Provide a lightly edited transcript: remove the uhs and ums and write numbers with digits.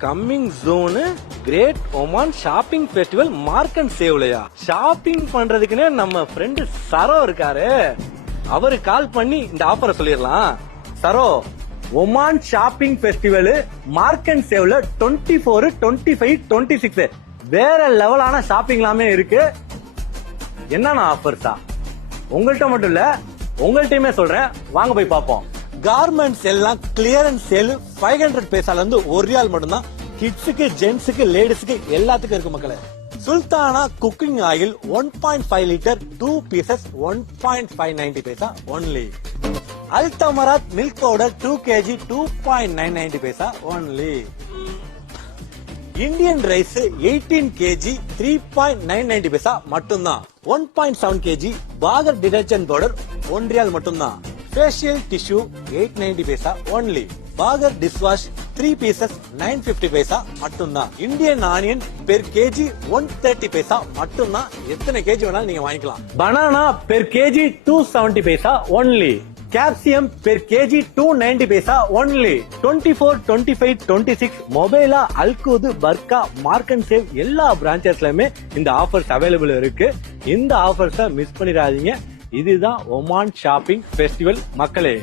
Coming June great Oman shopping festival Mark and சேவ்லையா shopping பண்றதுக்குன்னு நம்ம ஃப்ரெண்டு சரோ இருக்காரு. அவரு கால் பண்ணி இந்த ஆஃபரை சொல்லிடலாம். Saro, Oman shopping festival Mark and சேவ்ல 24, 25, 26 வேற லெவலான ஷாப்பிங் எல்லாமே இருக்கு. என்னன்னா ஆஃபர்ஸா உங்கள்கிட்ட மட்டும் இல்ல, உங்கள்கிட்டயுமே சொல்றேன், வாங்க போய் பார்ப்போம். கார்மெண்ட்ஸ் எல்லாம் கிளியரன்ஸ் சேல் 500 பைசால இருந்து ₹1 மட்டும்தான். கிட்ஸுக்கு, ஜென்ஸுக்கு, லேடிஸ்க்கு எல்லாத்துக்கும் இருக்கு மக்களே. Sultana cooking oil 1.5 litre 2 pieces 1.590 பைசா ஒன்லி. அல்தமராத் மில்க் பவுடர் 2 kg 2.990 பைசா ஒன்லி. இந்தியன் ரைஸ் 18 kg 3.990 பைசா மட்டும்தான். 1.7 kg பாகர் டிடர்ஜென்ட் பவுடர் ₹1 மட்டும்தான். ஃபேஷியல் டிஷ்யூ 890 பைசா ஒன்லி. பாகர் டிஷ் வாஷ் 3 பீசஸ் 950 பைசா மட்டும்தான். இந்தியன் ஆனியன் பெர் கேஜி 130 பைசா மட்டும்தான். எத்தனை கேஜி வேணாலும் நீங்க வாங்கிக்கலாம். Banana per KG 270 paisa only. Capsicum per KG 290 paisa only. 24, 25, 26 Mabela, Al Khoud, Barka, Mark and Save எல்லா பிரான்ச்சஸ்லயுமே இந்த ஆஃபர்ஸ் அவைலபிள் இருக்கு. இந்த ஆஃபர்ஸை மிஸ் பண்ணிடாதீங்க. இதுதான் ஒமான் ஷாப்பிங் ஃபெஸ்டிவல் மக்களே.